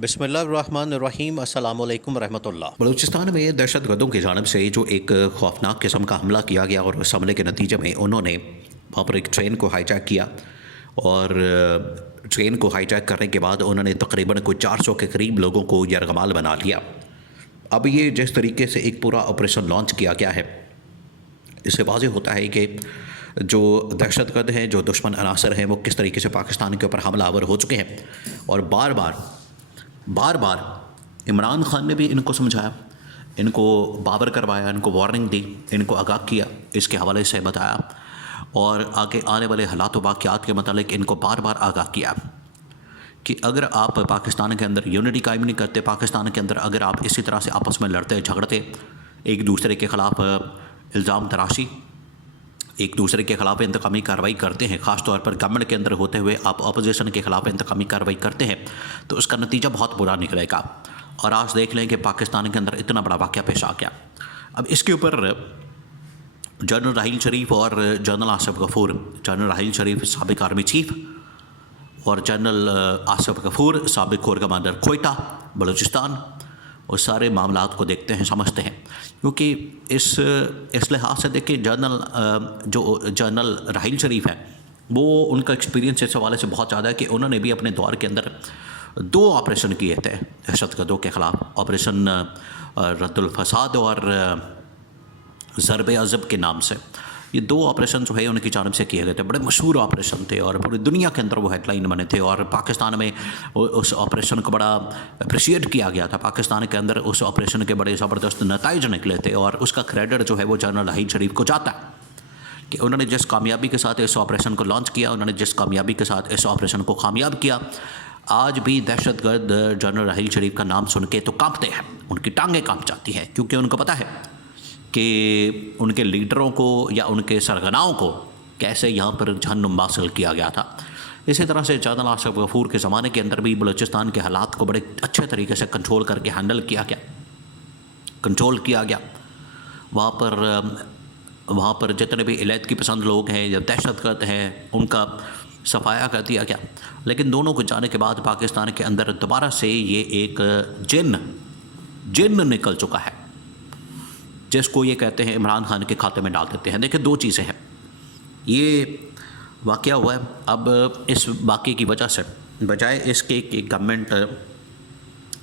بسم اللہ الرحمن الرحیم۔ السلام علیکم ورحمۃ اللہ۔ بلوچستان میں دہشت گردوں کی جانب سے جو ایک خوفناک قسم کا حملہ کیا گیا اور اس حملے کے نتیجے میں انہوں نے وہاں پر ایک ٹرین کو ہائی جیک کیا اور ٹرین کو ہائی جیک کرنے کے بعد انہوں نے تقریباً کوئی 400 کے قریب لوگوں کو یرغمال بنا لیا۔ اب یہ جس طریقے سے ایک پورا آپریشن لانچ کیا گیا ہے، اس سے واضح ہوتا ہے کہ جو دہشت گرد ہیں، جو دشمن عناصر ہیں، وہ کس طریقے سے پاکستان کے اوپر حملہ آور ہو چکے ہیں۔ اور بار بار عمران خان نے بھی ان کو سمجھایا، ان کو بابر کروایا، ان کو وارننگ دی، ان کو آگاہ کیا، اس کے حوالے سے بتایا اور آگے آنے والے حالات و واقعات کے متعلق ان کو بار بار آگاہ کیا کہ اگر آپ پاکستان کے اندر یونٹی قائم نہیں کرتے، پاکستان کے اندر اگر آپ اسی طرح سے آپس میں لڑتے جھگڑتے، ایک دوسرے کے خلاف الزام تراشی، ایک دوسرے کے خلاف انتقامی کارروائی کرتے ہیں، خاص طور پر گورنمنٹ کے اندر ہوتے ہوئے آپ اپوزیشن کے خلاف انتقامی کارروائی کرتے ہیں، تو اس کا نتیجہ بہت برا نکلے گا۔ اور آج دیکھ لیں کہ پاکستان کے اندر اتنا بڑا واقعہ پیش آ گیا۔ اب اس کے اوپر جنرل راحیل شریف اور جنرل آصف غفور، جنرل راحیل شریف سابق آرمی چیف اور جنرل آصف غفور سابق کور کمانڈر کوئٹہ بلوچستان، اور سارے معاملات کو دیکھتے ہیں، سمجھتے ہیں، کیونکہ اس لحاظ سے دیکھیں جو جنرل راحیل شریف ہے، وہ ان کا ایکسپیرینس اس حوالے سے بہت زیادہ ہے کہ انہوں نے بھی اپنے دور کے اندر 2 آپریشن کیے تھے دہشت گردوں کے خلاف، آپریشن رد الفساد اور ضرب عضب کے نام سے۔ یہ 2 آپریشن جو ہے ان کی جانب سے کیے گئے تھے، بڑے مشہور آپریشن تھے اور پوری دنیا کے اندر وہ ہیڈ لائن بنے تھے، اور پاکستان میں اس آپریشن کو بڑا اپریشیٹ کیا گیا تھا۔ پاکستان کے اندر اس آپریشن کے بڑے زبردست نتائج نکلے تھے اور اس کا کریڈٹ جو ہے وہ جنرل راحیل شریف کو جاتا ہے کہ انہوں نے جس کامیابی کے ساتھ اس آپریشن کو لانچ کیا، انہوں نے جس کامیابی کے ساتھ اس آپریشن کو کامیاب کیا، آج بھی دہشت گرد جنرل راحیل شریف کا نام سن کے تو کانپتے ہیں، ان کی ٹانگیں کانپ جاتی ہیں، کیونکہ ان کو پتہ ہے کہ ان کے لیڈروں کو یا ان کے سرغناؤں کو کیسے یہاں پر جہنم حاصل کیا گیا تھا۔ اسی طرح سے جنرل آصف غفور کے زمانے کے اندر بھی بلوچستان کے حالات کو بڑے اچھے طریقے سے کنٹرول کر کے ہینڈل کیا گیا۔ وہاں پر جتنے بھی علیحدگی پسند لوگ ہیں یا دہشت گرد ہیں، ان کا صفایا کر دیا گیا۔ لیکن دونوں کو جانے کے بعد پاکستان کے اندر دوبارہ سے یہ ایک جن نکل چکا ہے، جس کو یہ کہتے ہیں عمران خان کے کھاتے میں ڈال دیتے ہیں۔ دیکھیں 2 چیزیں ہیں، یہ واقعہ ہوا ہے۔ اب اس واقعے کی وجہ سے بجائے اس کے کہ گورنمنٹ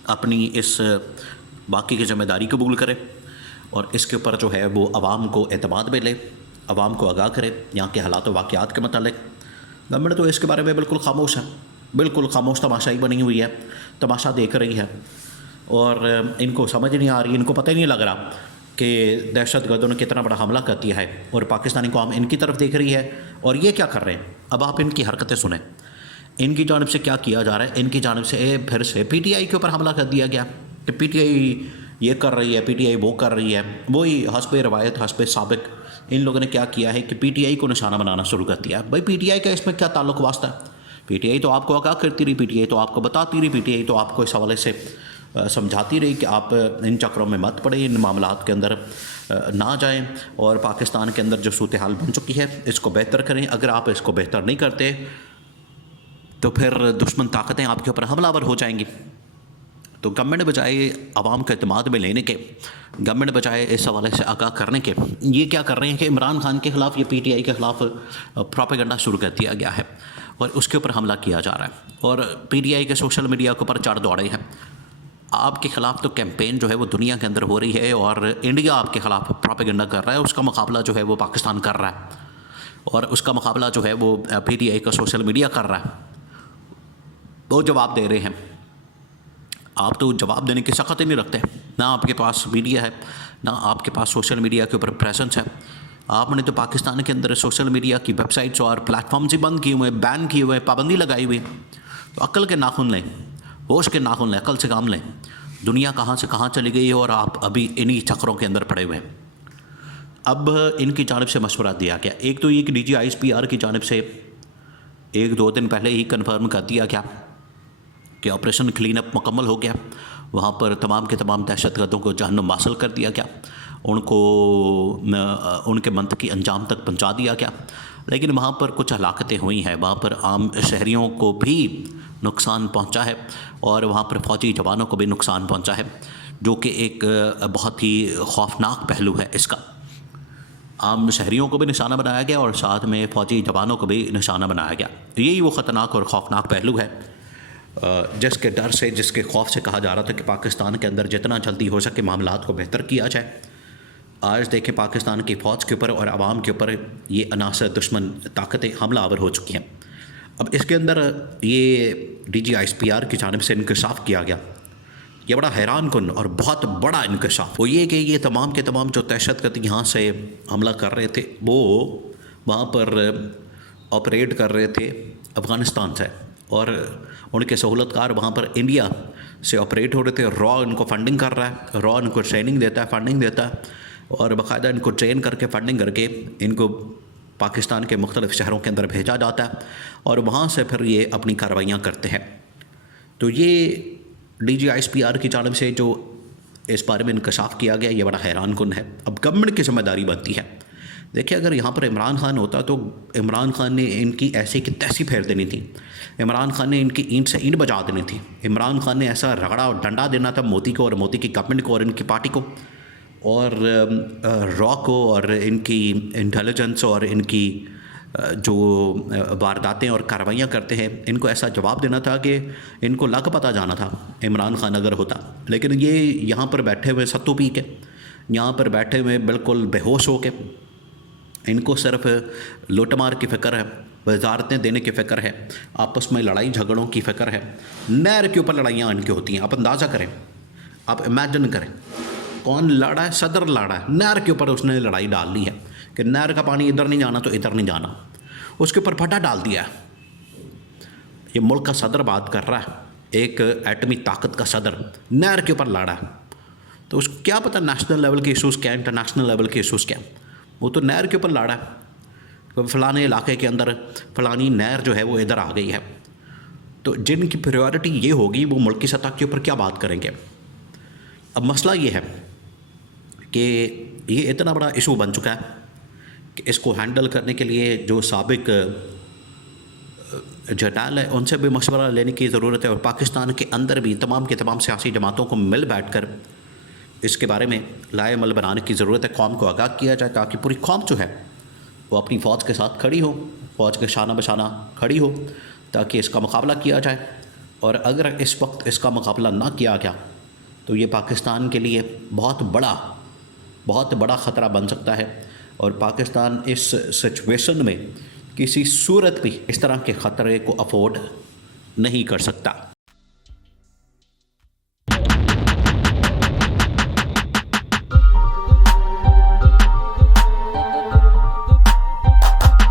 اپنی اس واقعے کی ذمہ داری قبول کرے اور اس کے اوپر جو ہے وہ عوام کو اعتماد میں لے، عوام کو آگاہ کرے یہاں کے حالات و واقعات کے متعلق، گورنمنٹ تو اس کے بارے میں بالکل خاموش ہے، بالکل خاموش تماشائی بنی ہوئی ہے، تماشا دیکھ رہی ہے، اور ان کو سمجھ نہیں آ رہی، ان کو پتہ ہی نہیں لگ رہا کہ دہشت گردوں نے کتنا بڑا حملہ کر دیا ہے اور پاکستانی قوم ان کی طرف دیکھ رہی ہے اور یہ کیا کر رہے ہیں۔ اب آپ ان کی حرکتیں سنیں، ان کی جانب سے کیا کیا جا رہا ہے۔ ان کی جانب سے پھر سے پی ٹی آئی کے اوپر حملہ کر دیا گیا کہ پی ٹی آئی یہ کر رہی ہے، پی ٹی آئی وہ کر رہی ہے۔ وہی حسب روایت، حسب سابق ان لوگوں نے کیا کیا ہے کہ پی ٹی آئی کو نشانہ بنانا شروع کر دیا۔ بھائی پی ٹی آئی کا اس میں کیا تعلق واسطہ ہے؟ پی ٹی آئی تو آپ کو آگاہ کرتی رہی، پی ٹی آئی تو آپ کو بتاتی رہی، پی ٹی آئی تو آپ کو اس حوالے سے سمجھاتی رہی کہ آپ ان چکروں میں مت پڑیں، ان معاملات کے اندر نہ جائیں، اور پاکستان کے اندر جو صورتحال بن چکی ہے اس کو بہتر کریں۔ اگر آپ اس کو بہتر نہیں کرتے تو پھر دشمن طاقتیں آپ کے اوپر حملہ آور ہو جائیں گی۔ تو گورنمنٹ بجائے عوام کا اعتماد میں لینے کے، گورنمنٹ بجائے اس حوالے سے آگاہ کرنے کے، یہ کیا کر رہے ہیں کہ عمران خان کے خلاف، یہ پی ٹی آئی کے خلاف پروپیگنڈا شروع کر دیا گیا ہے اور اس کے اوپر حملہ کیا جا رہا ہے، اور پی ٹی آئی کے سوشل میڈیا کے اوپر چڑھ دوڑے ہیں۔ آپ کے خلاف تو کیمپین جو ہے وہ دنیا کے اندر ہو رہی ہے اور انڈیا آپ کے خلاف پروپیگنڈا کر رہا ہے، اس کا مقابلہ جو ہے وہ پاکستان کر رہا ہے، اور اس کا مقابلہ جو ہے وہ پی ٹی آئی کا سوشل میڈیا کر رہا ہے۔ وہ جواب دے رہے ہیں، آپ تو جواب دینے کی سخت ہی نہیں رکھتے، نہ آپ کے پاس میڈیا ہے، نہ آپ کے پاس سوشل میڈیا کے اوپر پریزنس ہے۔ آپ نے تو پاکستان کے اندر سوشل میڈیا کی ویب سائٹس اور پلیٹ فارمز ہی بند کیے ہوئے، بین کیے ہوئے، پابندی لگائی ہوئی۔ تو عقل کے ناخن لیں، ہوش کے ناخن لیں، عقل سے کام لیں۔ دنیا کہاں سے کہاں چلی گئی ہے اور آپ ابھی انہی چکروں کے اندر پڑے ہوئے ہیں۔ اب ان کی جانب سے مشورہ دیا گیا، ایک تو یہ کہ D G I S P R کی جانب سے 1-2 دن پہلے ہی کنفرم کر دیا گیا کہ آپریشن کلین اپ مکمل ہو گیا، وہاں پر تمام کے تمام دہشت گردوں کو جہنم حاصل کر دیا گیا، ان کو ان کے منطقی انجام تک پہنچا دیا گیا۔ لیکن وہاں پر کچھ ہلاکتیں ہوئی ہیں، وہاں پر عام شہریوں کو بھی نقصان پہنچا ہے، اور وہاں پر فوجی جوانوں کو بھی نقصان پہنچا ہے، جو کہ ایک بہت ہی خوفناک پہلو ہے اس کا۔ عام شہریوں کو بھی نشانہ بنایا گیا اور ساتھ میں فوجی جوانوں کو بھی نشانہ بنایا گیا۔ یہی وہ خطرناک اور خوفناک پہلو ہے جس کے ڈر سے، جس کے خوف سے کہا جا رہا تھا کہ پاکستان کے اندر جتنا جلدی ہو سکے معاملات کو بہتر کیا جائے۔ آج دیکھیں پاکستان کی فوج کے اوپر اور عوام کے اوپر یہ عناصر دشمن طاقتیں حملہ آور ہو چکی ہیں۔ اب اس کے اندر یہ DGISPR کی جانب سے انکشاف کیا گیا، یہ بڑا حیران کن اور بہت بڑا انکشاف وہ یہ کہ یہ تمام کے تمام جو دہشت گرد یہاں سے حملہ کر رہے تھے وہ وہاں پر آپریٹ کر رہے تھے افغانستان سے، اور ان کے سہولت کار وہاں پر انڈیا سے آپریٹ ہو رہے تھے۔ را ان کو فنڈنگ کر رہا ہے، را ان کو ٹریننگ دیتا ہے، فنڈنگ دیتا ہے، اور باقاعدہ ان کو ٹرین کر کے فنڈنگ کر کے ان کو پاکستان کے مختلف شہروں کے اندر بھیجا جاتا ہے، اور وہاں سے پھر یہ اپنی کارروائیاں کرتے ہیں۔ تو یہ DGISPR کی جانب سے جو اس بارے میں انکشاف کیا گیا یہ بڑا حیران کن ہے۔ اب گورنمنٹ کی ذمہ داری بنتی ہے۔ دیکھیں اگر یہاں پر عمران خان ہوتا تو عمران خان نے ان کی ایسی کی تیسی پھیر دینی تھی، عمران خان نے ان کی اینٹ سے اینٹ بجا دینی تھی، عمران خان نے ایسا رگڑا اور ڈنڈا دینا تھا مودی کو اور مودی کی گورنمنٹ کو اور ان کی پارٹی کو اور را کو اور ان کی انٹیلیجنس اور ان کی جو وارداتیں اور کارروائیاں کرتے ہیں ان کو ایسا جواب دینا تھا کہ ان کو لگ پتہ جانا تھا عمران خان اگر ہوتا۔ لیکن یہ یہاں پر بیٹھے ہوئے ستو پی کے، یہاں پر بیٹھے ہوئے بالکل بے ہوش ہو کے، ان کو صرف لوٹ مار کی فکر ہے، وزارتیں دینے کی فکر ہے، آپس میں لڑائی جھگڑوں کی فکر ہے، نہر کے اوپر لڑائیاں ان کی ہوتی ہیں۔ آپ اندازہ کریں، آپ امیجن کریں کون لڑا ہے؟ صدر لڑا ہے، نہر کے اوپر اس نے لڑائی ڈال لی ہے کہ نہر کا پانی ادھر نہیں جانا تو ادھر نہیں جانا، اس کے اوپر پھٹا ڈال دیا ہے۔ یہ ملک کا صدر بات کر رہا ہے، ایک ایٹمی طاقت کا صدر نہر کے اوپر لڑا ہے، تو اس کو کیا پتہ نیشنل لیول کے ایشوز کیا ہیں، انٹرنیشنل لیول کے ایشوز کیا ہیں؟ وہ تو نہر کے اوپر لڑا ہے، فلانے علاقے کے اندر فلانی نہر جو ہے وہ ادھر آ گئی ہے۔ تو جن کی پریورٹی یہ ہوگی وہ ملکی سطح کے اوپر کیا بات کریں گے؟ اب مسئلہ یہ ہے کہ یہ اتنا بڑا ایشو بن چکا ہے کہ اس کو ہینڈل کرنے کے لیے جو سابق جرنیل ہے ان سے بھی مشورہ لینے کی ضرورت ہے، اور پاکستان کے اندر بھی تمام کے تمام سیاسی جماعتوں کو مل بیٹھ کر اس کے بارے میں لائے عمل بنانے کی ضرورت ہے، قوم کو آگاہ کیا جائے تاکہ پوری قوم جو ہے وہ اپنی فوج کے ساتھ کھڑی ہو، فوج کے شانہ بشانہ کھڑی ہو تاکہ اس کا مقابلہ کیا جائے۔ اور اگر اس وقت اس کا مقابلہ نہ کیا گیا تو یہ پاکستان کے لیے بہت بڑا خطرہ بن سکتا ہے، اور پاکستان اس سچویشن میں کسی صورت بھی اس طرح کے خطرے کو افورڈ نہیں کر سکتا۔